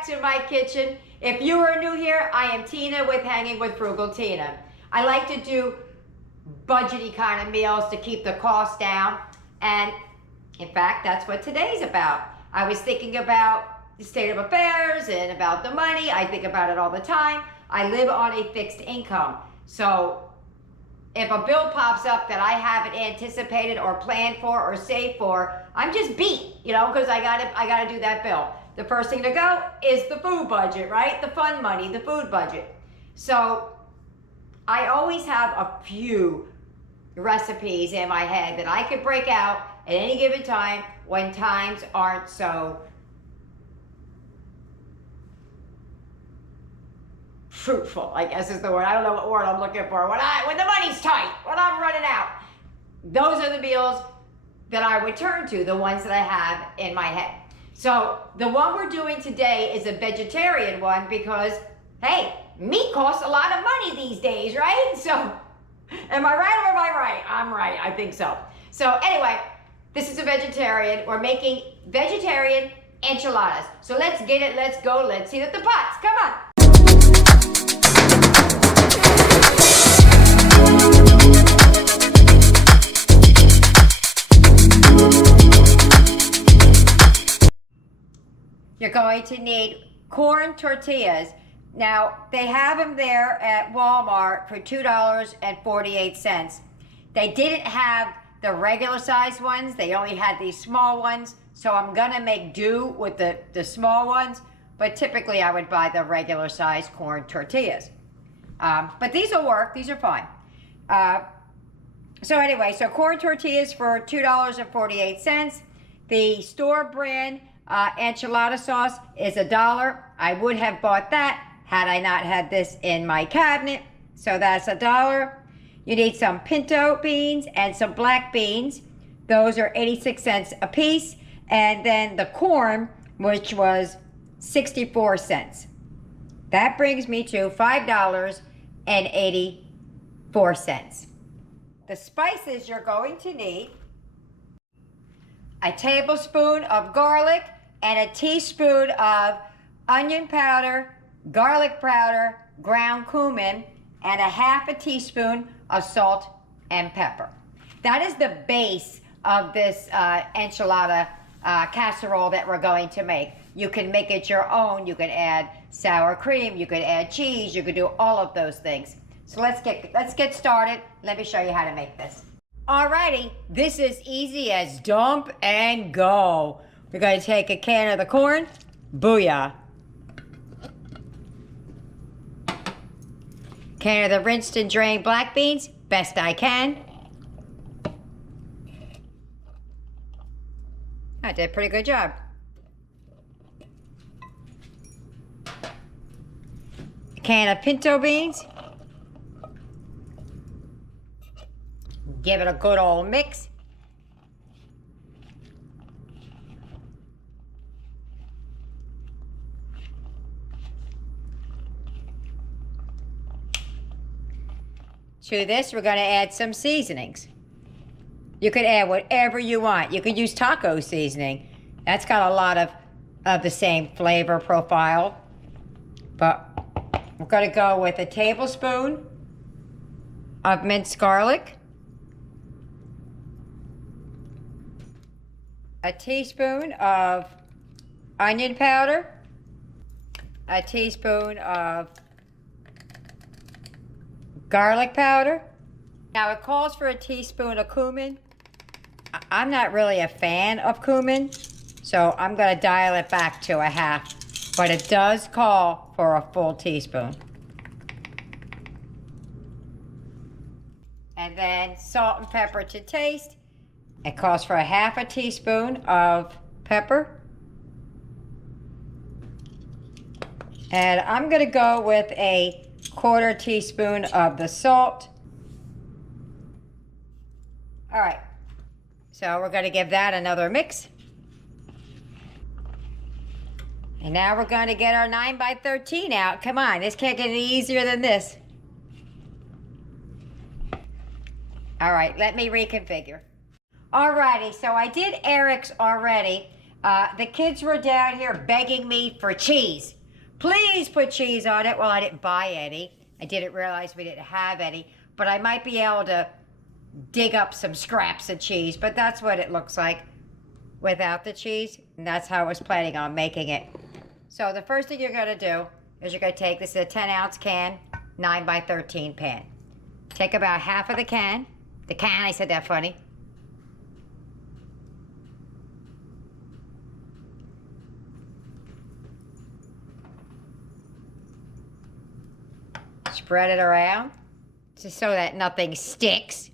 back to my kitchen. If you are new here, I am Tina with Hanging with Frugal Tina. I like to do budgety kind of meals to keep the cost down. And in fact, that's what today's about. I was thinking about the state of affairs and about the money. I think about it all the time. I live on a fixed income. So if a bill pops up that I haven't anticipated or planned for or saved for, I'm just beat, you know, because I gotta do that bill. The first thing to go is the food budget, right? The fun money, the food budget. So I always have a few recipes in my head that I could break out at any given time when times aren't so fruitful, I guess is the word. I don't know what word I'm looking for. When the money's tight, when I'm running out. Those are the meals that I would turn to, the ones that I have in my head. So the one we're doing today is a vegetarian one because, hey, meat costs a lot of money these days, right? So, am I right or am I right? I'm right, I think so. So anyway, this is a vegetarian. We're making vegetarian enchiladas. So let's get it, let's go, let's heat up the pots. Come on. You're going to need corn tortillas. Now, they have them there at Walmart for $2.48. They didn't have the regular size ones. They only had these small ones. So I'm gonna make do with the small ones, but typically I would buy the regular size corn tortillas. But these will work, these are fine. So anyway, so corn tortillas for $2.48. The store brand enchilada sauce is $1. I would have bought that had I not had this in my cabinet. So that's $1. You need some pinto beans and some black beans. Those are 86 cents a piece. And then the corn, which was 64 cents. That brings me to $5.84. The spices you're going to need: a tablespoon of garlic and a teaspoon of onion powder, garlic powder, ground cumin, and a half a teaspoon of salt and pepper. That is the base of this enchilada casserole that we're going to make. You can make it your own. You can add sour cream, you could add cheese, you could do all of those things. So let's get started. Let me show you how to make this. Alrighty, this is easy as dump and go. We're going to take a can of the corn. Booyah. Can of the rinsed and drained black beans. Best I can. I did a pretty good job. A can of pinto beans. Give it a good old mix. To this, we're going to add some seasonings. You could add whatever you want. You could use taco seasoning. That's got a lot of the same flavor profile. But we're going to go with a tablespoon of minced garlic, a teaspoon of onion powder, a teaspoon of garlic powder. Now it calls for a teaspoon of cumin. I'm not really a fan of cumin, so I'm going to dial it back to a half, but it does call for a full teaspoon. And then salt and pepper to taste. It calls for a half a teaspoon of pepper. And I'm going to go with a quarter teaspoon of the salt. All right, so we're going to give that another mix. And now we're going to get our 9x13 out. Come on, this can't get any easier than this. All right, let me reconfigure. Alrighty, so I did Eric's already. The kids were down here begging me for cheese. Please put cheese on it. Well, I didn't buy any. I didn't realize we didn't have any, but I might be able to dig up some scraps of cheese, but that's what it looks like without the cheese, and that's how I was planning on making it. So the first thing you're gonna do is you're gonna take, this is a 10-ounce can, 9 by 13 pan. Take about half of the can, I said that funny. Spread it around, just so that nothing sticks.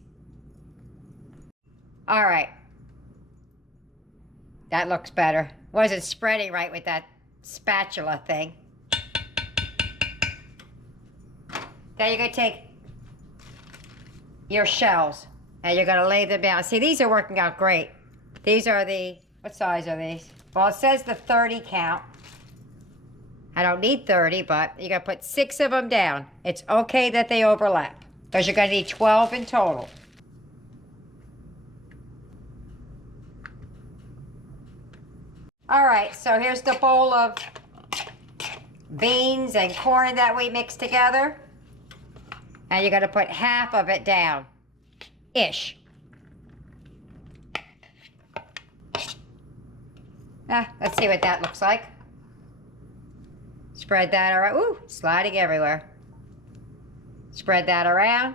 All right. That looks better. Wasn't spreading right with that spatula thing. Now you're gonna take your shells and you're gonna lay them down. See, these are working out great. These are the, what size are these? Well, it says the 30 count. I don't need 30, but you're gonna put 6 of them down. It's okay that they overlap, because you're gonna need 12 in total. All right, so here's the bowl of beans and corn that we mixed together. And you're gonna put half of it down, ish. Let's see what that looks like. Spread that around. Ooh, sliding everywhere. Spread that around.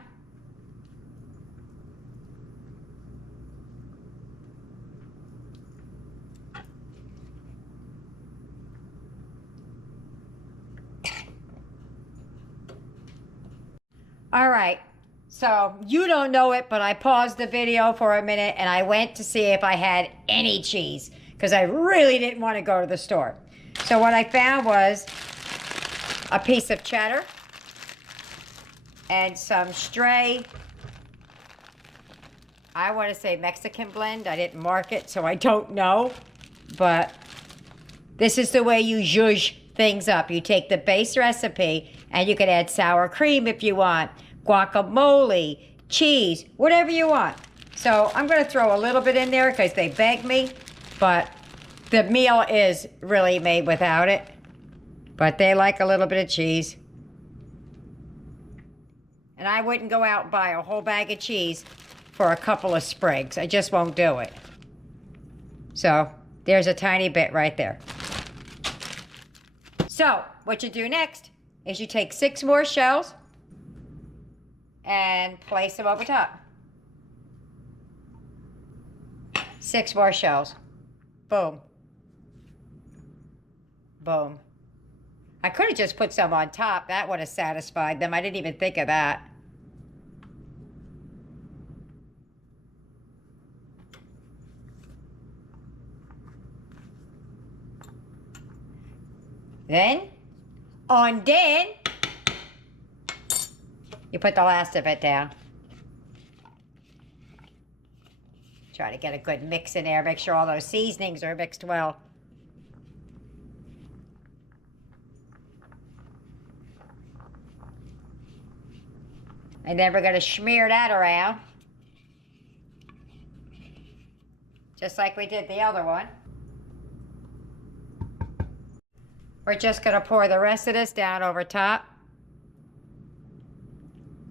All right, so you don't know it, but I paused the video for a minute and I went to see if I had any cheese, because I really didn't want to go to the store. So what I found was a piece of cheddar and some stray, I want to say Mexican blend. I didn't mark it, so I don't know. But this is the way you zhuzh things up. You take the base recipe and you can add sour cream if you want, guacamole, cheese, whatever you want. So I'm going to throw a little bit in there because they begged me, but the meal is really made without it. But they like a little bit of cheese. And I wouldn't go out and buy a whole bag of cheese for a couple of sprigs. I just won't do it. So there's a tiny bit right there. So what you do next is you take 6 more shells and place them over top. 6 more shells. Boom. Boom. I could have just put some on top. That would have satisfied them. I didn't even think of that. Then, you put the last of it down. Try to get a good mix in there. Make sure all those seasonings are mixed well. And then we're going to smear that around. Just like we did the other one. We're just going to pour the rest of this down over top.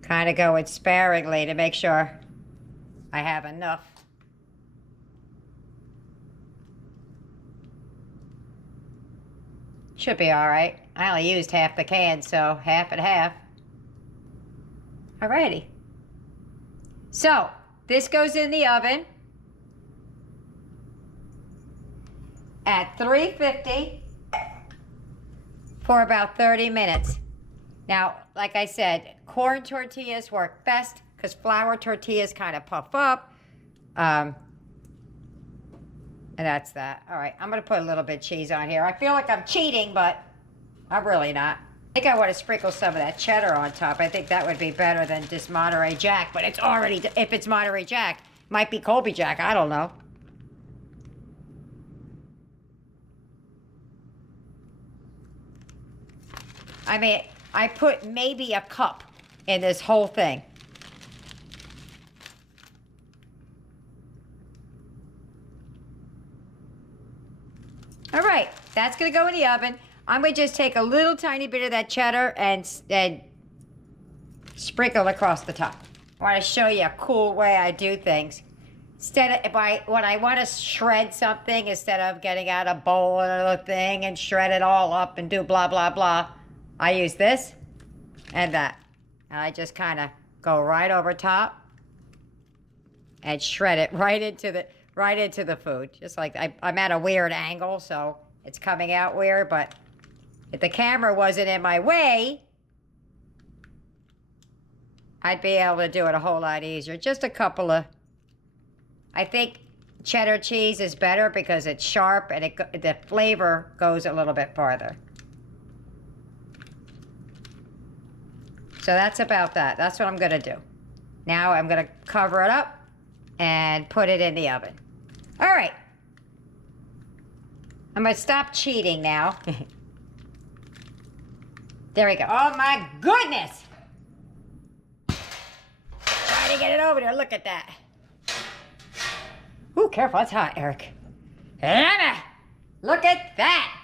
Kind of going sparingly to make sure I have enough. Should be all right. I only used half the can, so half and half. Alrighty. So, this goes in the oven at 350 for about 30 minutes. Now, like I said, corn tortillas work best because flour tortillas kind of puff up. And that's that. All right, I'm going to put a little bit of cheese on here. I feel like I'm cheating, but I'm really not. I think I want to sprinkle some of that cheddar on top. I think that would be better than this Monterey Jack, but it's already, if it's Monterey Jack, might be Colby Jack, I don't know. I mean, I put maybe a cup in this whole thing. that's gonna go in the oven. I'm gonna just take a little tiny bit of that cheddar and sprinkle across the top. I want to show you a cool way I do things. Instead of, when I want to shred something, instead of getting out a bowl and a little thing and shred it all up and do blah, blah, blah, I use this and that. And I just kind of go right over top and shred it right into the food. Just like, I'm at a weird angle, so it's coming out weird, but if the camera wasn't in my way, I'd be able to do it a whole lot easier. Just a couple of, I think cheddar cheese is better because it's sharp and the flavor goes a little bit farther. So that's about that. That's what I'm gonna do. Now I'm gonna cover it up and put it in the oven. All right. I'm gonna stop cheating now. There we go. Oh my goodness! Trying to get it over there. Look at that. Ooh, careful. It's hot, Eric. Look at that.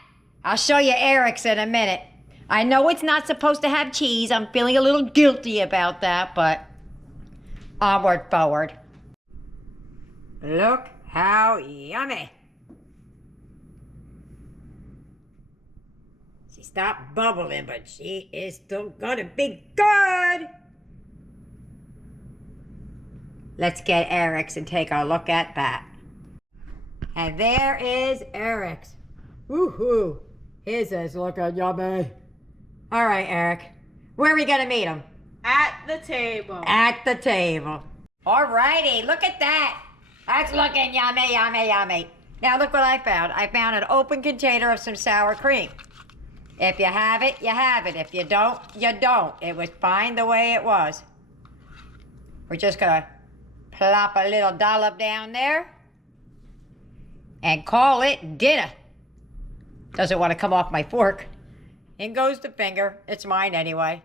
I'll show you Eric's in a minute. I know it's not supposed to have cheese. I'm feeling a little guilty about that, but onward, forward. Look how yummy. She stopped bubbling, but she is still gonna be good. Let's get Eric's and take a look at that. And there is Eric's. Woohoo! His is looking yummy. All right, Eric. Where are we gonna meet him? At the table. At the table. All righty, look at that. That's looking yummy, yummy, yummy. Now look what I found. I found an open container of some sour cream. If you have it, you have it. If you don't, you don't. It was fine the way it was. We're just gonna plop a little dollop down there and call it dinner. Doesn't want to come off my fork. In goes the finger. It's mine anyway.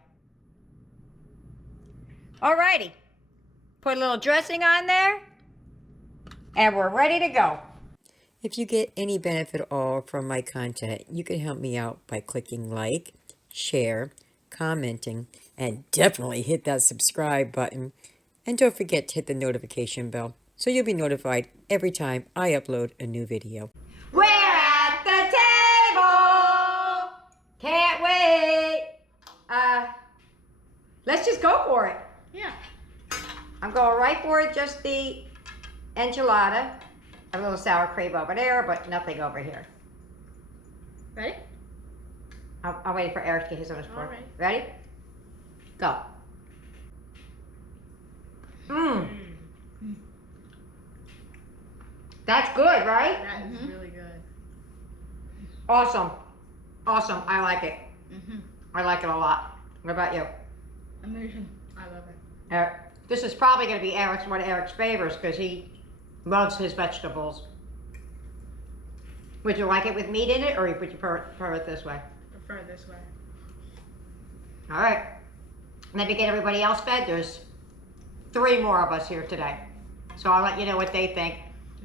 Alrighty. Put a little dressing on there and we're ready to go. If you get any benefit at all from my content, you can help me out by clicking like, share, commenting, and definitely hit that subscribe button. And don't forget to hit the notification bell so you'll be notified every time I upload a new video. We're at the table! Can't wait! Let's just go for it. Yeah. I'm going right for it, just the enchilada. A little sour cream over there, but nothing over here. Ready? I'm waiting for Eric to get his on his fork. All right. Ready? Go. Mmm. That's good, right? That is really good. Awesome. Awesome. I like it. I like it a lot. What about you? Amazing. I love it. Eric. This is probably going to be one of Eric's favorites because he loves his vegetables. Would you like it with meat in it or would you prefer it this way? Prefer it this way. All right. Let me get everybody else fed. There's 3 more of us here today. So I'll let you know what they think.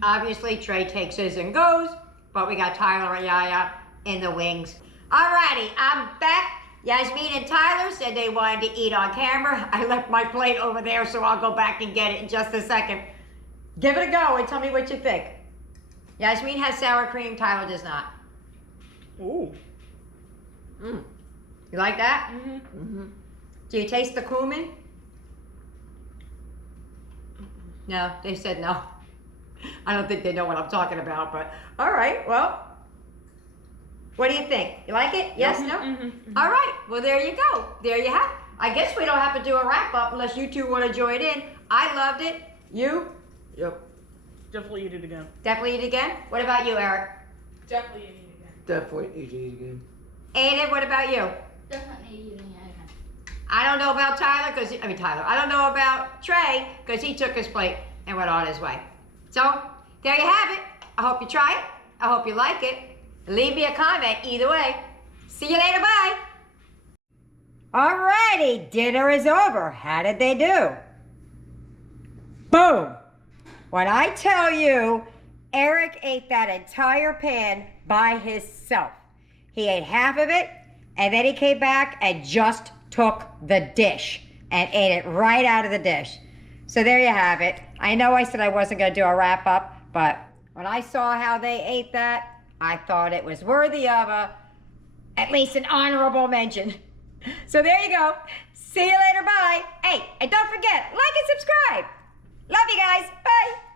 Obviously, Trey takes his and goes, but we got Tyler and Yaya in the wings. Alrighty, I'm back. Yasmin and Tyler said they wanted to eat on camera. I left my plate over there, so I'll go back and get it in just a second. Give it a go and tell me what you think. Yasmin has sour cream, Tyler does not. Ooh. You like that? Do you taste the cumin? No, they said no. I don't think they know what I'm talking about, but all right, well, what do you think? You like it? Yes, no? All right, well, there you go. There you have it. I guess we don't have to do a wrap-up unless you two want to join in. I loved it. You? Yep. Definitely eat it again. Definitely eat it again? What about you, Eric? Definitely eat it again. Definitely eat it again. Aiden, what about you? Definitely eating it again. I don't know about Tyler, I don't know about Trey, because he took his plate and went on his way. So, there you have it. I hope you try it. I hope you like it. Leave me a comment either way. See you later, bye. Alrighty, dinner is over. How did they do? Boom. When I tell you, Eric ate that entire pan by himself. He ate half of it, and then he came back and just took the dish and ate it right out of the dish. So there you have it. I know I said I wasn't going to do a wrap up, but when I saw how they ate that, I thought it was worthy of at least an honorable mention. So there you go. See you later. Bye. Hey, and don't forget, like and subscribe. Love you guys. Bye.